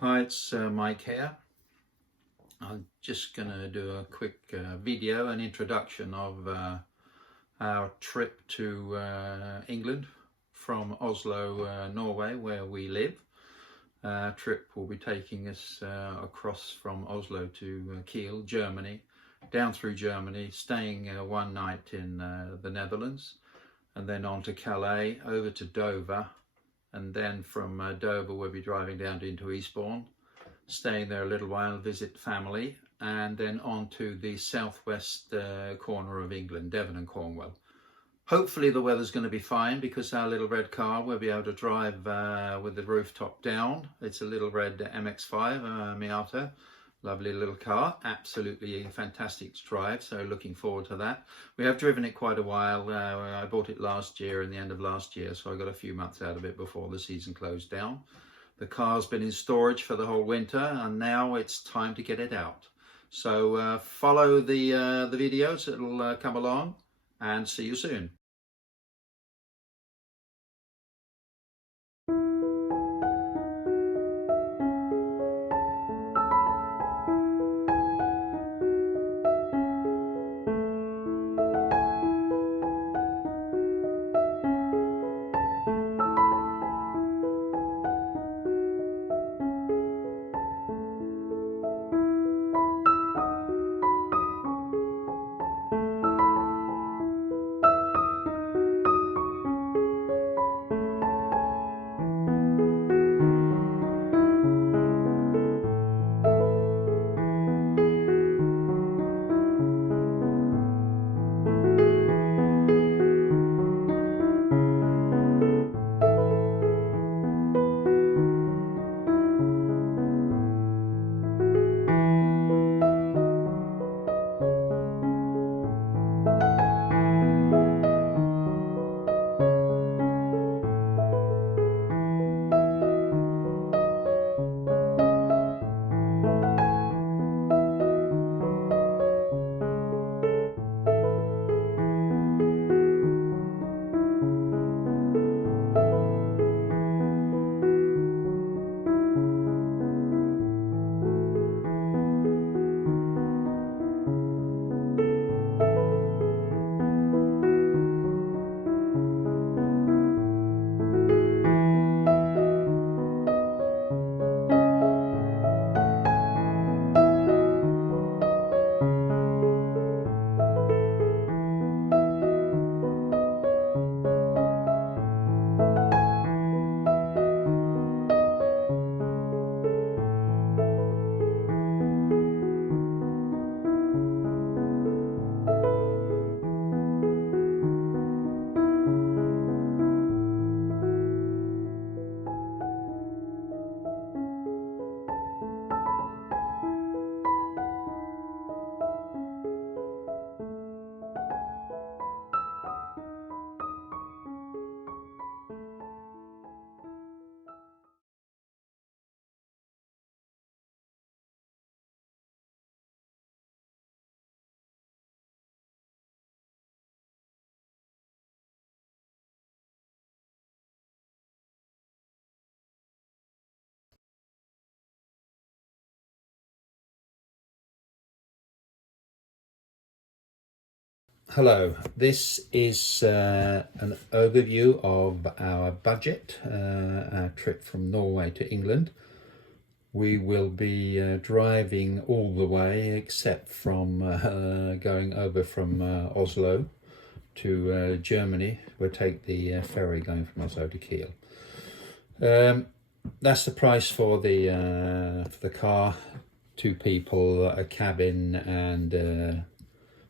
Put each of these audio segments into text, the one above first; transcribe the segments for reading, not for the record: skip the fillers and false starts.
Hi, it's Mike here. I'm just going to do a quick video, an introduction of our trip to England from Oslo, Norway, where we live. Our trip will be taking us across from Oslo to Kiel, Germany, down through Germany, staying one night in the Netherlands, and then on to Calais, over to Dover, and then from Dover we'll be driving down into Eastbourne, staying there a little while, visit family, and then on to the southwest corner of England, Devon and Cornwall. Hopefully the weather's going to be fine, because our little red car will be able to drive with the rooftop down. It's a little red MX5 Miata. Lovely little car, absolutely fantastic to drive, so looking forward to that. We have driven it quite a while. I bought it last year, in the end of last year, so I got a few months out of it before the season closed down. The car's been in storage for the whole winter, and now it's time to get it out. So follow the videos, it'll come along, and see you soon. Hello, this is an overview of our budget, our trip from Norway to England. We will be driving all the way, except from going over from Oslo to Germany. We'll take the ferry going from Oslo to Kiel. That's the price for the car, 2 people, a cabin, and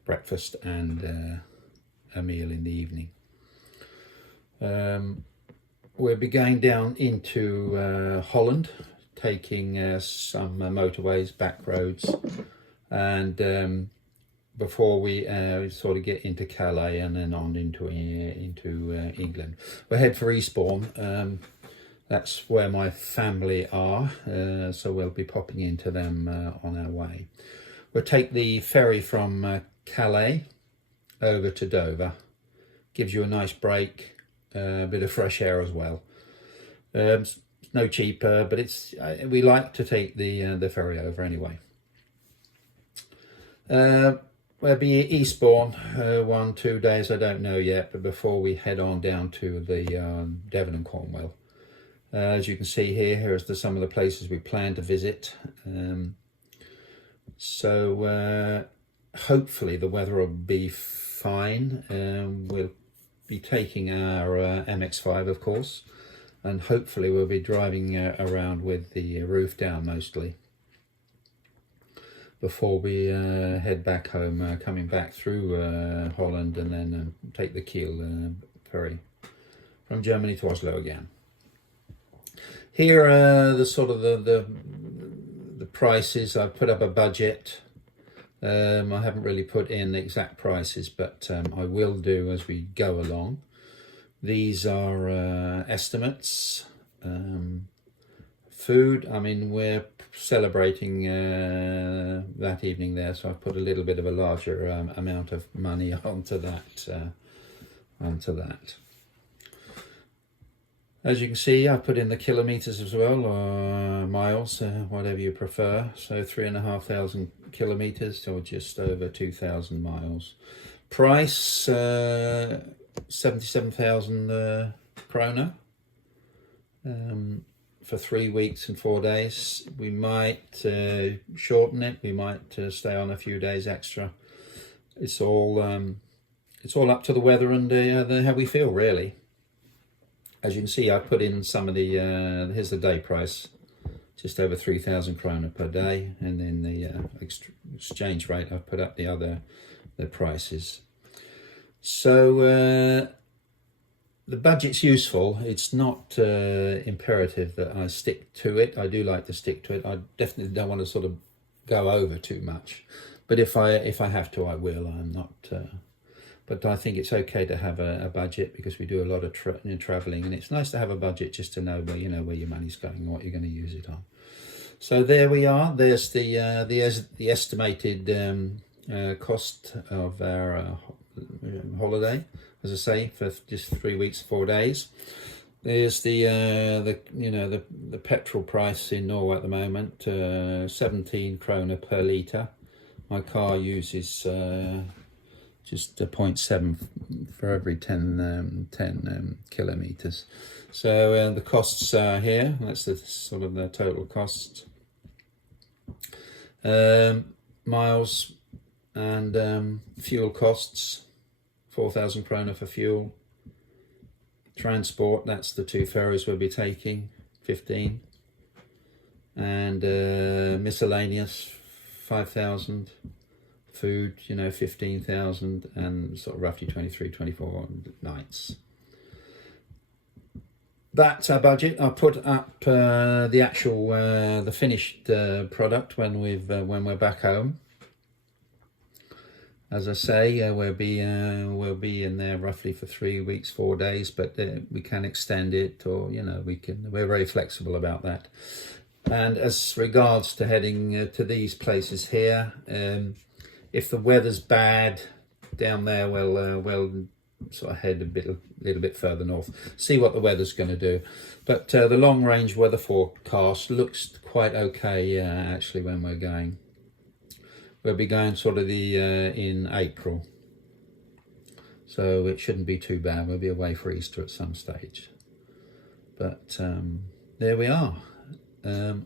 breakfast and a meal in the evening. We'll be going down into Holland, taking some motorways, back roads, and before we sort of get into Calais and then on into England. We'll head for Eastbourne. That's where my family are, so we'll be popping into them on our way. We'll take the ferry from Calais over to Dover. Gives you a nice break, a bit of fresh air as well. no cheaper, but it's we like to take the ferry over anyway. We'll be Eastbourne 1-2 days, I don't know yet, but before we head on down to the Devon and Cornwall. As you can see here's some of the places we plan to visit. So hopefully the weather will be fine. We'll be taking our MX5, of course, and hopefully we'll be driving around with the roof down mostly before we head back home, coming back through Holland, and then take the Kiel ferry from Germany to Oslo again. Here are the sort of the prices. I've put up a budget. I haven't really put in the exact prices, but I will do as we go along. These are estimates. Food, I mean, we're celebrating that evening there, so I've put a little bit of a larger amount of money onto that. As you can see, I put in the kilometers as well, or miles, whatever you prefer. So 3,500 kilometers, or just over 2,000 miles. Price 77,000 krona for 3 weeks and 4 days. We might shorten it. We might stay on a few days extra. It's all up to the weather and how we feel, really. As you can see, I put in some of the, here's the day price, just over 3,000 krona per day, and then the exchange rate, I've put up the prices. So the budget's useful. It's not imperative that I stick to it. I do like to stick to it. I definitely don't want to sort of go over too much, but if I have to, I will. I'm not... But I think it's okay to have a budget, because we do a lot of traveling, and it's nice to have a budget just to know where where your money's going and what you're going to use it on. So there we are. There's the estimated cost of our holiday, as I say, for just 3 weeks, 4 days. There's the petrol price in Norway at the moment, 17 krona per litre. My car uses just 0.7 for every 10 kilometers. So the costs are here. That's the sort of the total cost. Miles and fuel costs, 4,000 krona for fuel. Transport, that's the 2 ferries we'll be taking, 15. And miscellaneous, 5,000. Food, 15,000, and sort of roughly 23, 24 nights. That's our budget. I'll put up the actual, the finished product when we're back home. As I say, we'll be in there roughly for 3 weeks, 4 days, but we can extend it, or we're very flexible about that. And as regards to heading to these places here, if the weather's bad down there, we'll sort of head a little bit further north, see what the weather's going to do. But the long range weather forecast looks quite okay actually when we're going. We'll be going sort of in April, so it shouldn't be too bad. We'll be away for Easter at some stage. But there we are.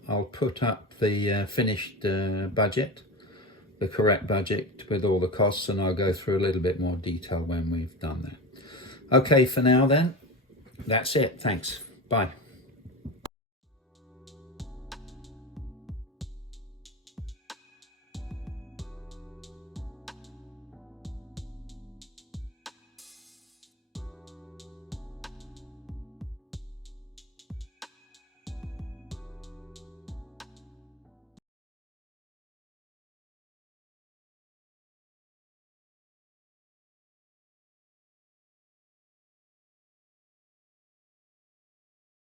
I'll put up the finished budget, the correct budget with all the costs, and I'll go through a little bit more detail when we've done that. Okay, for now then, that's it. Thanks. Bye.